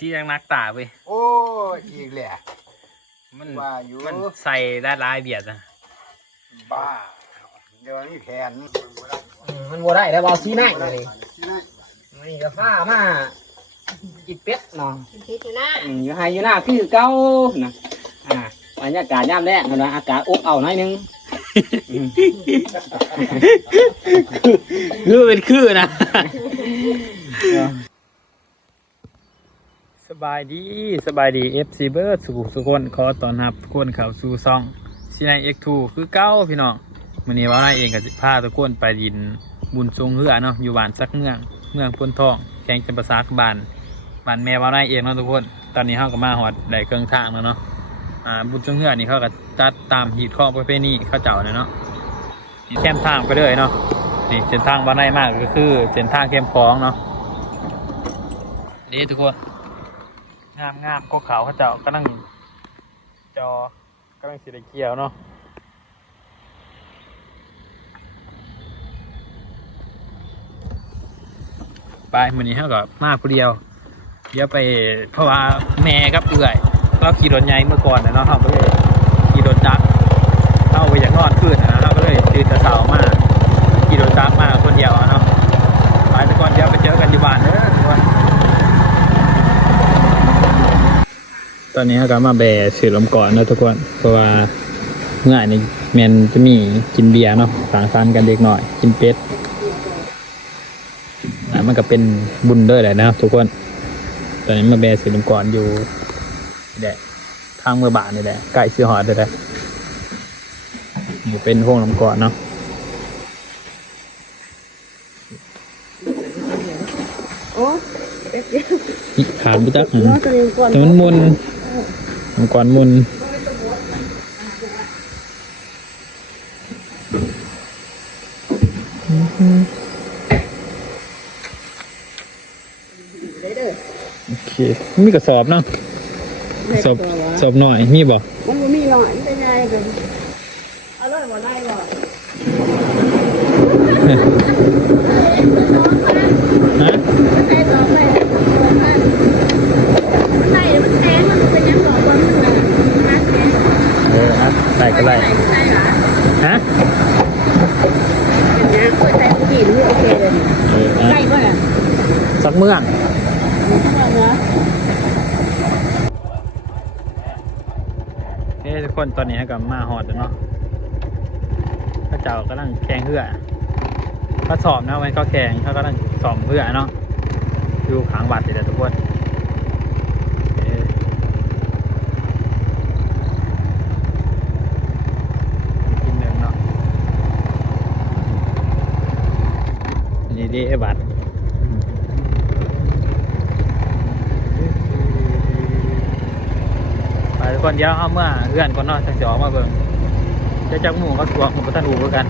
กินเป็นชี้ยังนักตาเว้ยโอ้ยอีกแหละ มันว่าอยู่ มันใส่ได้หลายเบียดนะบ้าเดี๋ยวนี้แขนอืมมันบ่ได้แล้วว่าซีไนมานี่นี่ก็ฟ้ามากินเป็ดเนาะคิดอยู่นะอืมอยู่ไฮอยู่หน้าคือเก่านะอ่าบรรยากาศยามแรกนะอากาศอบเอาหน่อยหนึงอืมคือเป็นคือนะ สบายดีสบายดี FC เบิร์ดสุขุสุคนขอต้อนรับทุกคนเข้าสู่ซองซีไนเอ็กทูคือเก้าพี่น้องวันนี้ว่าไาเองกับสิพาทุกคนไปดินบุญทรงเฮือเนาะอยู่บ้านสักเมืองเมืองพนทองแข่งจำปาสักบ้านบ้านแม่ว่าไาเองเนาะทุกคน ตอนนี้เขาก็มาหอดได้เครื่องทางแล้วเนาะอ่าบุญทรงเฮือนี่เขาก็จัดตามหีดข้อประเพณีเข้าเจ้าเนี่ยเนาะแคมทางไปเลยเนาะนี่เส้นทางบ้านไามากก็คือเส้นทางเข้มคลองเนาะนี่ทุกคน งามงามก็ขาวเขาเจ้ากำลังจอกำลังสีเขียวเนาะไปมือนี้เขาก็มาผู้เดียว เดี๋ยวไปเพราะว่าแม่กับเอื่อย เราขี่รถใหญ่เมื่อก่อนนะเนาะเขาก็เลยขี่รถจักรเข้าไปอย่างนอนขึ้นนะเขาก็เลยตื่นแต่เช้ามาขี่รถจักรมาคนเดียวอะเนาะไปไปก่อนเดี๋ยวไปเจอกันที่บ้านเด้อทุกคน ต อนนี้เขาก็มาแบสื่อลมก่อนเนอะทุกคนเพราะว่าเมื่อนี้แมนจะมีกินเบียร์เนาะสางสรรค์กันเด็กหน่อย กินเป็ดอะมันก็เป็นบุญด้วยแหละนะครับ ทุกคน ตอนนี้มาแบสื่อลมก่อนอยู่นี่แหละทางเมื่อบาทนี่แหละใกล้ซื้อหอดเลยแหละนี่เป็นห้องลมก่อนเนาะโอ้เป๊ะเดียวนี่ขาดบุจักหนึ่งรอตัวเองก่อนแต่มันมุน มันก่อนมุนได้เด้อโอเคมีกระสอบเนาะสอบสอบหน่อยมีบ่มันบ่มีหรอกมันเป็นไงกันเอาเลยบ่ได้บ่ฮะ มันใส่ต่อไปมันใส่มันแทงมันเป็นยังดอกบอลมันน่ะฮักแทง เอ อฮะใส่ก็ได้ใส่ใส่หรอฮะเป็นยังเปิดใส่ผู้หญิงนี่โอเคเลยเออฮะใส่บ่ล่ะสักเมืองว่าเนาะเฮ้ทุกคนตอนนี้กับมาฮอดแล้วเนาะพระเจ้ากำลังแข่งเหือเขาสอบนะไว้เขาแข่งเขากำลังสอบเหือเนาะอยู่ขางวัดเลยทุกคนเออกินหนึ่งเนาะนี่ดี ไอ้บัตรไปทุกคนเดี๋ยวเอาเมื่อเพื่อนก่อนเนอนจังจะออกมาเบิ่งจะจักหมู่เขาตัวผมก็ทันหูเหมือนกัน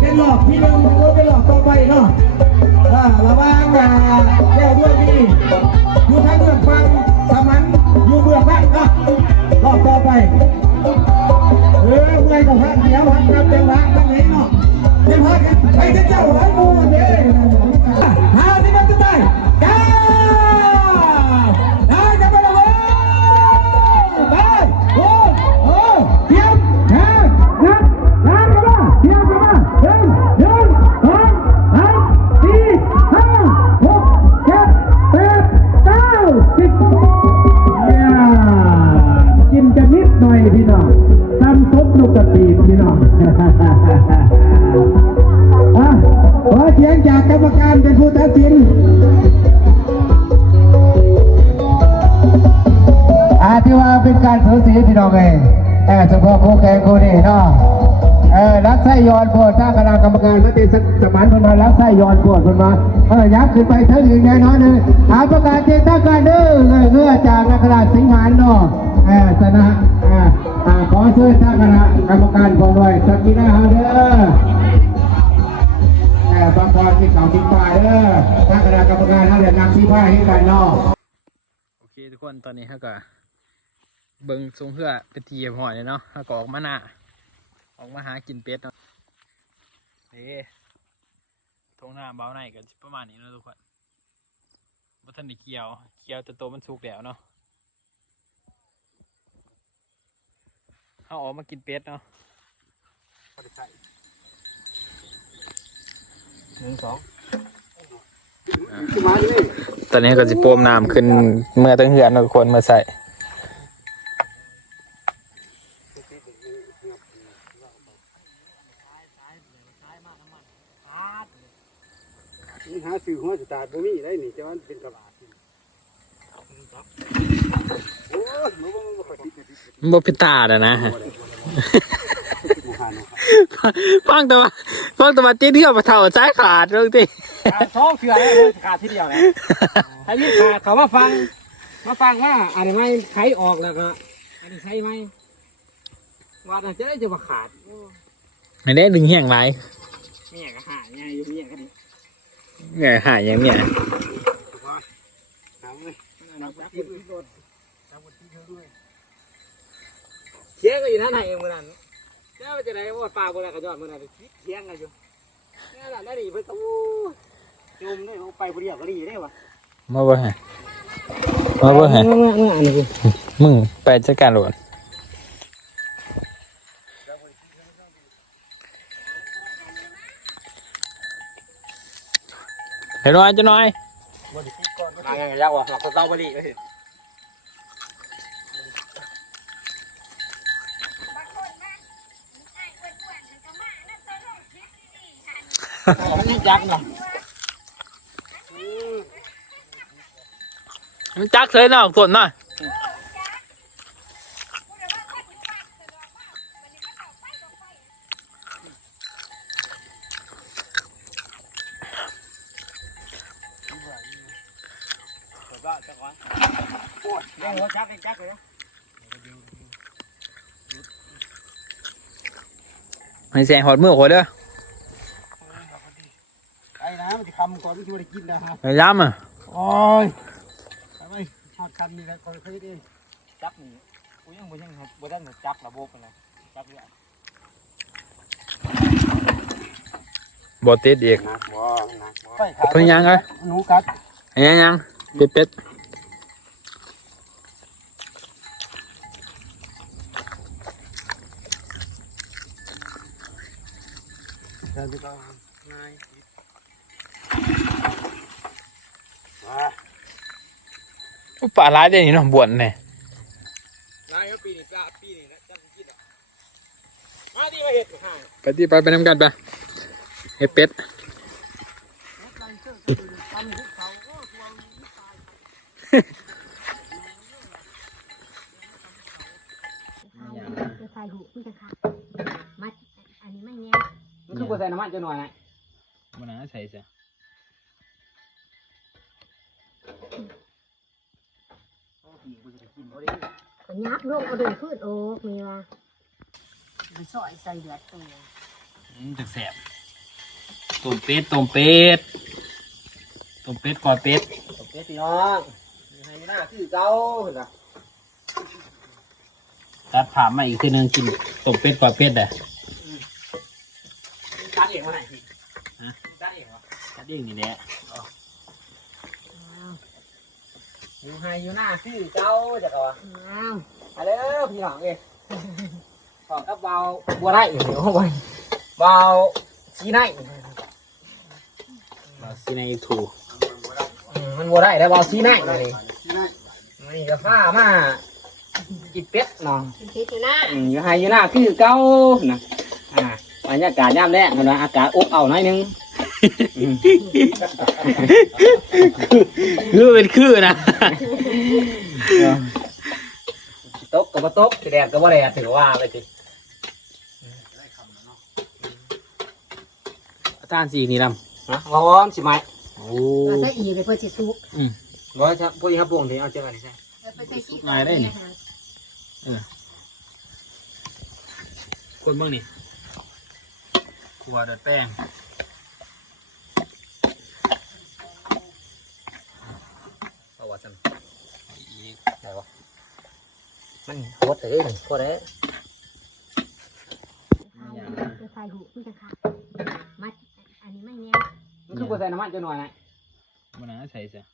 เป็นหลอกที่หนึ่งหรือว่าเป็นหลอกต่อไปเนาะอ่าระว่างอ่าแก้วด้วยนี่อยู่ทางเบื้องฟังสมันอยู่เบื้องฟังเนาะหลอกต่อไปเออเมื่อยกับพักเดียวพักนับจังหวะตั้งเห็นเนาะเดี๋ยวพักไปเจ้าอะ การสูสีพี่น้องเองเออเฉพาะโคแข่งคู่นี้เนาะเออรักไส้ยอนโพดถ้าคณะกรรมการมติสมานเพนมารักไส้ยอนโพดพนมาเออยักขึ้นไปถึงอีกแน่นอนเลยหาประกาศเจงตั้งการเด้อเลยเพื่อจากนักขนาดสิงหานเนาะเออชนะเอออ่าขอเชิญท่านคณะกรรมการพร้อมด้วยสักกีนาเฮาเด้อแต่บางคนที่เขาทิ้งไปเด้อถ้าคณะกรรมการเขาเรียนนำที่ผ้าให้กันเนาะโอเคทุกคนตอนนี้เขาก็ เบิงทรงเพื่อไปตีหอยเนาะเขาก็ออกมาหน้าออกมาหากินเป็ดเนาะเด้ทงหน้าเบาในก็สิประมาณนี้เนาะทุกคนบ่ทันได้เกี่ยว เกี่ยวแต่โตวมันสุกแล้วเนาะเขาออกมากินเป็ดเนาะหนึ่งสองตอนนี้ก็สิโปมน้ำขึ้นเมื่อตั้งเหือนทุกคนมาใส่ ซื้อหัวสตาร์ทบ่มีได้นี่จะมันเป็นกระบะโอ้ยมันบ่บ่ค่อยติดติดติดบ่พิตาดะนะบ่หันฟังแต่ว่าฟังแต่ว่าตีเดียวมาเท่าซ้ายขาดเรื่องที่ท้องเสือเลยขาดทีเดียวเลยถ้ายิ่งขาดเขามาฟัง มาฟังว่าอันนี้ไม่ไขออกแล้วก็อันนี้ใช่ไหมว่าน่าจะได้จะมาขาดโอ้ไม่ได้ดึงเหี้ยงไรเมียก็หายไงอยู่เมียก็ดี เนี่ยหายอย่างเนี้ยหาเว้ยนับนับอยู่ที่รถเที่ยงก็อยู่นั่นไหนเองมือนั้นเจ้าจะไหนว่าปลาโบราณกระยอดมือนั้นเที่ยงกันอยู่นี่แหละได้ดีเพิ่นต้องจุ่มได้ไปบริยากก็ดีได้วะมาเบ่ฮะมาเบ่ฮะเมื่อเมื่ออันนี้มึงไปจัดการโหลด เห็นไหมจะน้อยมาไงยากษ์วะหลักสตรอเบอรี่ไม่จักษ์เนาะมันจักเลยเนาะส่วนหน่อย ยังหัวจักยังจักเลย ให้ แสงหอดมือคนเด้อไอ้นะมันจะคำก่อนมันจะได้กินนะครับพยายามอะโอ้ยไปไปทอดคำนี่แหละคนเคยได้จักนี่กูยังบ่ยังบ่ได้จักระบบเลยจักเนี่ยบอติดอีกนักบ่นักบ่ไปเพิ่งยังไงหนูกัดยังยังเป็ดเป็ด เดินไปก่อนนายมาอุ๊ยป่าร้ายเดี๋ยวนี้เนาะบวนเนี่ยนายก็ปีนี้ปลาปีนี้นะจักกินอะมาดีมาเห็ดห่างไปที่ไปไปน้ำกันไปเฮ็ดเป็ดไปถ่ายหูพี่กันค่ะมัด บ่ใส่น้ำมันจะหน่อยนะมันน่าใส่ซะก็ยับลงเอาเดินพืชโอ๊กมีว่าไปซอยใส่เดือดตัวอืมถึกแสบต้มเป็ดต้มเป็ดต้มเป็ดก่อดเป็ดโอเคพี่น้องให้หน้าคือเก่าเห็นป่ะตัดผ่ามาอีกทีหนึงกินต้มเป็ดก่อดเป็ดอะ ตัดเองมาไหนฮะตัดเองวะตัดเองนี่แหละอยู่ให้อยู่หน้าคือเก่าจักเอาวะอ้าวมาเด้อพี่น้องเอ้ยขอกับเบาบัวไร่เดี๋ยวเอาไว้เบาชีไนมาซีในถูอืมมันบัวไร่แล้วเบาชีไนมานี่นี่ก็ฟ้ามากินเป็ดเนาะเป็นเพชรอยู่นะอืมอยู่ให้อยู่หน้าคือเก่านะอ่า บรรยากาศย่ำแรกนะอากาศอบเอาหน่อยนึงคือเป็นคือนะตกกับบ่ตกสิแดดกับบ่แดดถือว่าไปสิอาจารย์สีนี่ลำนะร้อนสิไหมโอ้เราใส่อีกเลยเพื่อสิซุกร้อนครับพวกนี้ครับวงที่เอาเจอกันใช่ไปใส่ขี้ลายได้นี่คนเบ้างนี่ ขัวดัดแป้งเอาว่าจังไหนวะมันโคตรเลยโคตรเลยไปใส่หูมันจะขาดมัดอันนี้ไม่แน่มันคือบ่ใส่น้ำมันจะหน่อยนะมันน่าใส่เสีย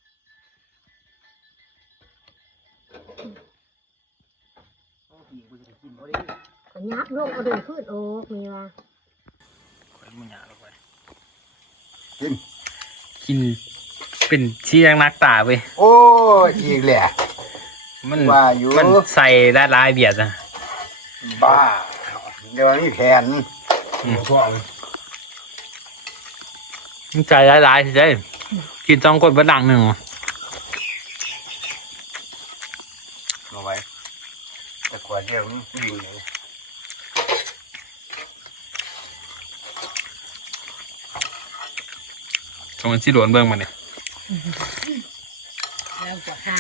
ก็ยับลงเอาเดินขึ้นโอ๊กนี่ว่าค นมึงหยาลงไปกินเป็นเชียงนักตาเว้ยโอ้ยอีกแหละมันว่าอยู่มันใส่ได้หลายเบียดอะบ้าเดี๋ยวนี้แผนมันใจหลายๆสิเจ้กินสองคนประดังหนึ่งเอาไว้แต่กว่าเดียวนี่อยู่เลย ตรงที่หลวนเบื้องมันเนี่ยแล้วกว่าหา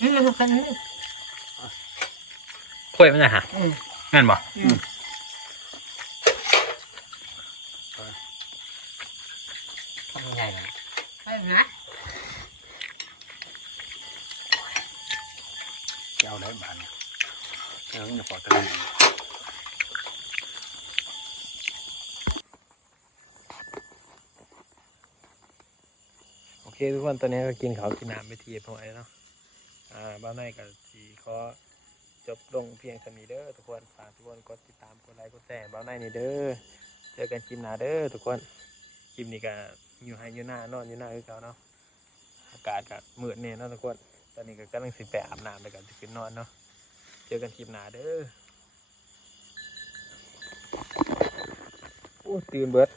อืมมันเป็นนี่คุยมันจะหาอืมงั้นบ่ทำยังไงนะไปนะเจ้าได้บ้านเนี่ยเจ้าเนี่ยพอตะลึง โอ เคทุกคนตอนนี้ก็กินข้าวกินน้ำไปทีพอแล้วเนาะอ่าบ้านในกับสีขอจบลงเพียงเท่านี้เด้อทุกคนฝากทุกคนกดติดตามกดไลค์กดแชร์บ้านในนี่เด้อเจอกันคลิปหน้าเด้อทุกคนคลิปนี้ก็อยู่ให้อยู่หน้านอนอยู่หน้าคือเก่าเนาะอากาศก็มืดเนี่ยเนาะทุกคนตอนนี้ก็กำลังสิไปอาบน้ำแล้วก็จะขึ้นนอนเนาะเจอกันคลิปหน้าเด้อโอ้ตื่นเบิด